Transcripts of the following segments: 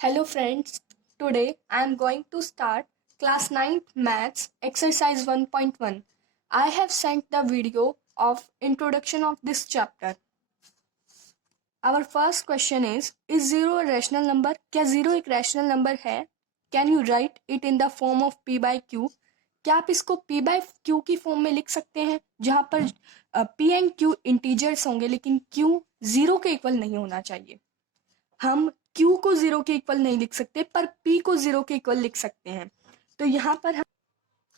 Hello friends, today I am going to start class 9th maths exercise 1.1. I have sent the video of introduction of this chapter. Our first question is 0 a rational number? क्या 0 एक rational number है? Can you write it in the form of p by q? क्या आप इसको p by q की form में लिख सकते हैं जहां पर p एंड q इंटीजर्स होंगे लेकिन q 0 के इक्वल नहीं होना चाहिए. हम q को 0 के इक्वल नहीं लिख सकते पर p को 0 के इक्वल लिख सकते हैं. तो यहाँ पर हम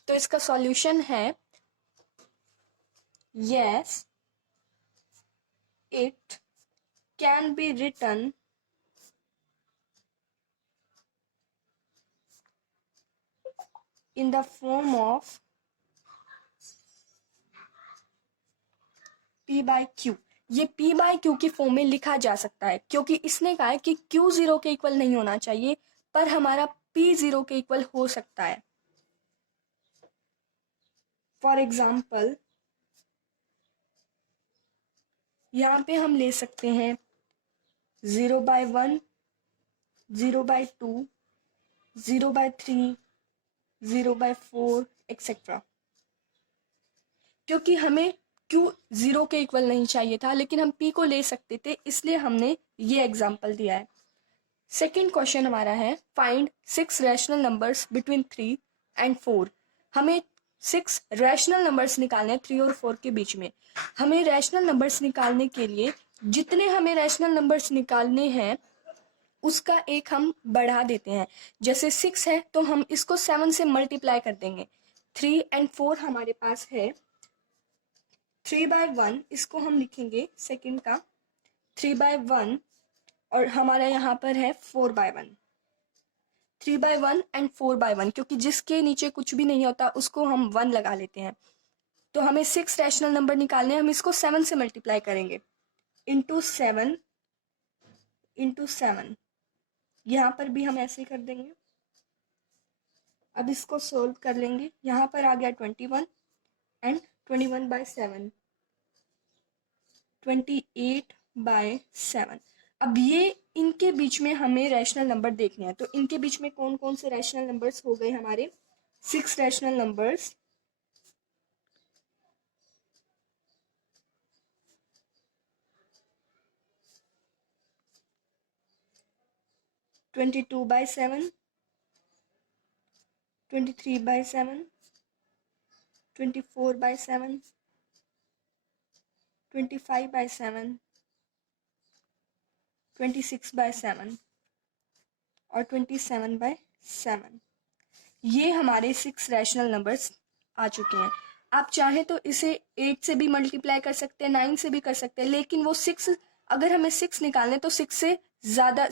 तो इसका सॉल्यूशन है yes it can be written in the form of p by q. ये p by q की फॉर्म में लिखा जा सकता है क्योंकि इसने कहा है कि q 0 के इक्वल नहीं होना चाहिए पर हमारा p 0 के इक्वल हो सकता है. फॉर एग्जाम्पल यहाँ पे हम ले सकते हैं 0/1, 0/2, 0/3, 0/4 एक्सेट्रा. क्योंकि हमें q 0 के इक्वल नहीं चाहिए था लेकिन हम p को ले सकते थे इसलिए हमने ये एग्जाम्पल दिया है. सेकेंड क्वेश्चन हमारा है find 6 rational numbers between 3 and 4. हमें 6 रैशनल नंबर्स निकालने हैं 3 और 4 के बीच में. हमें रैशनल नंबर्स निकालने के लिए जितने हमें रैशनल नंबर्स निकालने हैं उसका एक हम बढ़ा देते हैं. जैसे 6 है तो हम इसको 7 से मल्टीप्लाई कर देंगे. 3 एंड 4 हमारे पास है 3/1. इसको हम लिखेंगे सेकंड का 3/1 और हमारा यहाँ पर है 4/1. 3/1 एंड 4/1 क्योंकि जिसके नीचे कुछ भी नहीं होता उसको हम 1 लगा लेते हैं. तो हमें 6 रैशनल नंबर निकालने हैं. हम इसको 7 से मल्टीप्लाई करेंगे इंटू 7 इंटू 7. यहाँ पर भी हम ऐसे कर देंगे. अब इसको सोल्व कर लेंगे. यहाँ पर आ गया 21 एंड 21/7 28/7. अब ये इनके बीच में हमें रैशनल नंबर देखने हैं. तो इनके बीच में कौन कौन से रैशनल नंबर्स हो गए हमारे 6 रैशनल नंबर्स. ट्वेंटी 22/7 23/7 24/7 25/7 26/7 और 27/7. ये हमारे 6 रैशनल नंबर्स आ चुके हैं. आप चाहे तो इसे 8 से भी मल्टीप्लाई कर सकते हैं 9 से भी कर सकते हैं लेकिन वो 6 अगर हमें 6 निकालने तो 6 से ज़्यादा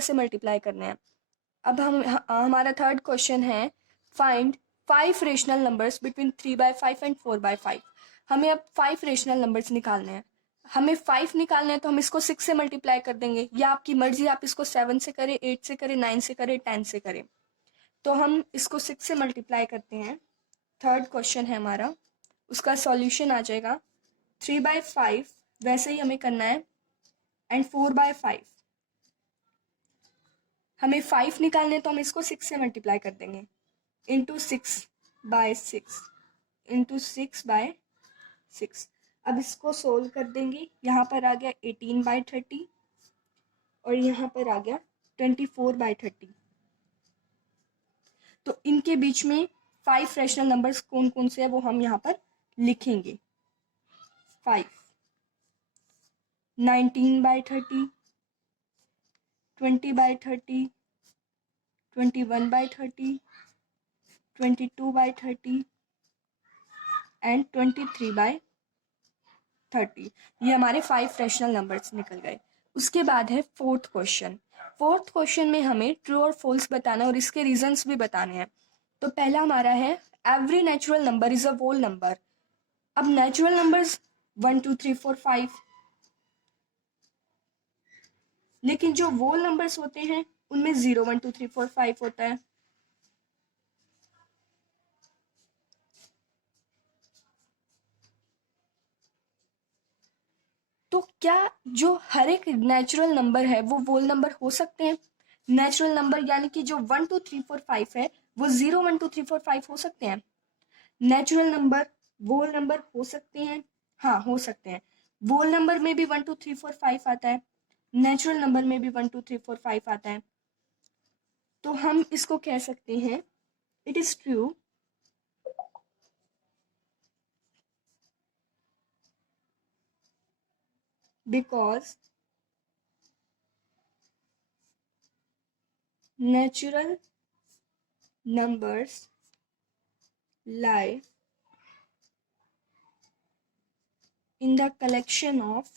से मल्टीप्लाई करने हैं. अब हमारा थर्ड क्वेश्चन है find 5 rational numbers between 3/5 and 4/5. हमें अब 5 रेशनल नंबर्स निकालने हैं. हमें 5 निकालने हैं तो हम इसको 6 से मल्टीप्लाई कर देंगे या आपकी मर्जी आप इसको 7 से करें 8 से करें 9 से करें 10 से करें. तो हम इसको 6 से मल्टीप्लाई करते हैं. थर्ड क्वेश्चन है हमारा उसका सॉल्यूशन आ जाएगा 3/5 वैसे ही हमें करना है एंड 4/5. हमें 5 निकालने हैं तो हम इसको 6 से मल्टीप्लाई कर देंगे इंटू 6/6 इंटू 6/6. अब इसको सोल्व कर देंगे. यहाँ पर आ गया 18/30 और यहाँ पर आ गया 24/30. तो इनके बीच में 5 रैशनल नंबर्स कौन कौन से हैं वो हम यहाँ पर लिखेंगे. 5 19/30 20/30 21/30 22/30 एंड 23/30. ये हमारे 5 रैशनल नंबर्स निकल गए. उसके बाद है फोर्थ क्वेश्चन. फोर्थ क्वेश्चन में हमें ट्रू और फॉल्स बताना है और इसके रीजंस भी बताने हैं. तो पहला हमारा है every natural number is a whole number. अब नेचुरल नंबर्स 1 2 3 4 5 लेकिन जो होल नंबर्स होते हैं उनमें 0 1 2 3 4 5 होता है. तो क्या जो हर एक नेचुरल नंबर है वो होल नंबर हो सकते हैं? नेचुरल नंबर यानी कि जो 1 2 3 4 5 है वो 0 1 2 3 4 5 हो सकते हैं। नेचुरल नंबर वोल नंबर हो सकते हैं, हाँ हो सकते हैं। वोल नंबर में भी 1 2 3 4 5 आता है, नेचुरल नंबर में भी 1 2 3 4 5 आता है। तो हम इसको कह सकते हैं it is true because natural numbers lie in the collection of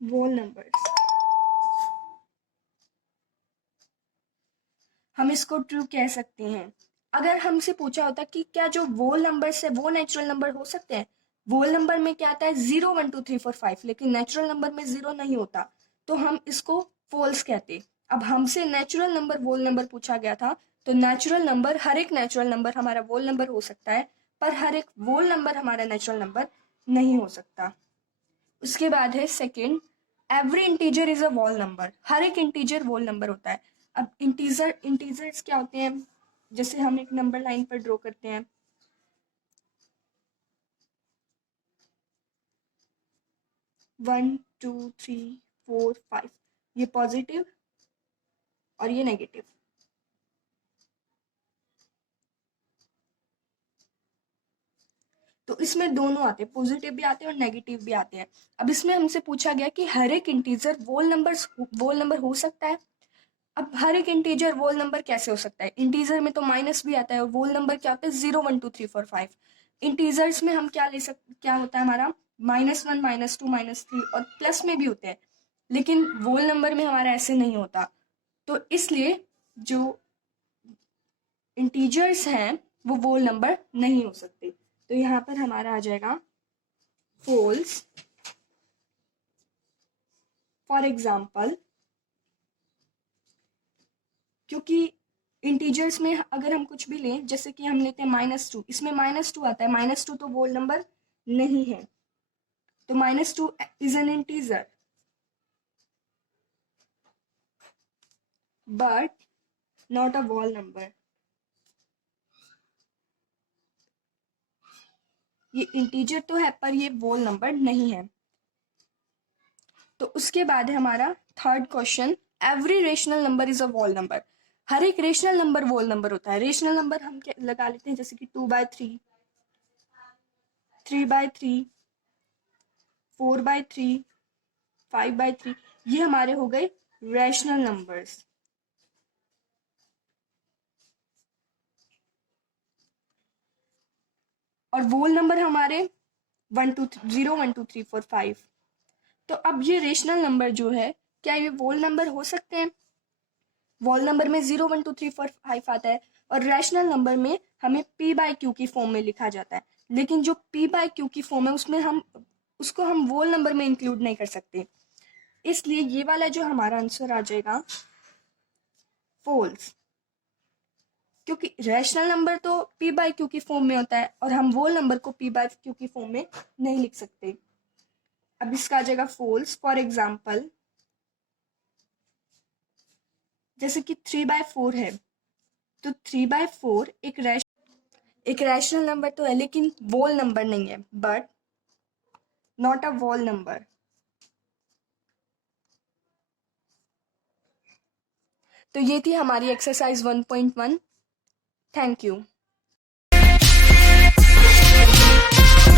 whole numbers। हम इसको ट्रू कह सकते हैं। अगर हमसे पूछा होता कि क्या जो वोल नंबर्स है वो नेचुरल नंबर हो सकते हैं, वोल नंबर में क्या आता है 0 1 2 3 4 5, लेकिन नेचुरल नंबर में 0 नहीं होता, तो हम इसको फॉल्स कहते। अब हमसे नेचुरल नंबर वोल नंबर पूछा गया था, तो नेचुरल नंबर, हर एक नेचुरल नंबर हमारा वोल नंबर हो सकता है, पर हर एक वोल नंबर हमारा नेचुरल नंबर नहीं हो सकता। उसके बाद है second, every integer is a whole number. हर एक इंटीजर वोल नंबर होता है। अब इंटीजर्स क्या होते हैं, जैसे हम एक नंबर लाइन पर ड्रॉ करते हैं, 1 2 3 4 5, ये पॉजिटिव और ये नेगेटिव। तो इसमें दोनों आते हैं, पॉजिटिव भी आते हैं और नेगेटिव भी आते हैं। अब इसमें हमसे पूछा गया कि हर एक इंटीजर वोल नंबर हो सकता है। अब हर एक इंटीजर वोल नंबर कैसे हो सकता है, इंटीजर में तो माइनस भी आता है, और वोल नंबर क्या होता है 0 1 2 3 4 5। इंटीजर्स में हम क्या होता है हमारा -1 -2 -3 और प्लस में भी होते हैं, लेकिन वोल नंबर में हमारा ऐसे नहीं होता। तो इसलिए जो इंटीजर्स हैं वो वोल नंबर नहीं हो सकते। तो यहाँ पर हमारा आ जाएगा फॉल्स। फॉर एग्जाम्पल, क्योंकि इंटीजर्स में अगर हम कुछ भी लें, जैसे कि हम लेते हैं -2, इसमें -2 आता है, -2 तो वोल नंबर नहीं है, तो -2 is an integer but not a whole number. ये इंटीजर तो है पर ये वोल नंबर नहीं है। तो उसके बाद है हमारा third question, every rational number is a whole number. हर एक रेशनल नंबर वोल नंबर होता है। रेशनल नंबर हम लगा लेते हैं, जैसे कि 2/3, 3/3, 4/3, 5/3, ये हमारे हो गए रैशनल नंबर्स। और वोल नंबर हमारे 1 2 0 1 2 3 4 5। तो अब ये रेशनल नंबर जो है, क्या ये वोल नंबर हो सकते हैं? वोल नंबर में 0 1 2 3 4 5 आता है, और रैशनल नंबर में हमें p/q की फॉर्म में लिखा जाता है, लेकिन जो p/q की फॉर्म है उसमें हम उसको हम वोल नंबर में इंक्लूड नहीं कर सकते। इसलिए ये वाला जो हमारा आंसर आ जाएगा फॉल्स, क्योंकि रैशनल नंबर तो p/q की फॉर्म में होता है और हम वोल नंबर को p/q की फॉर्म में नहीं लिख सकते। अब इसका आ जाएगा फॉल्स। फॉर एग्जाम्पल, जैसे कि 3/4 है, तो 3/4 एक रैशनल नंबर तो है, लेकिन वोल नंबर नहीं है, but not a whole number. तो ये थी हमारी एक्सरसाइज 1.1। Thank you.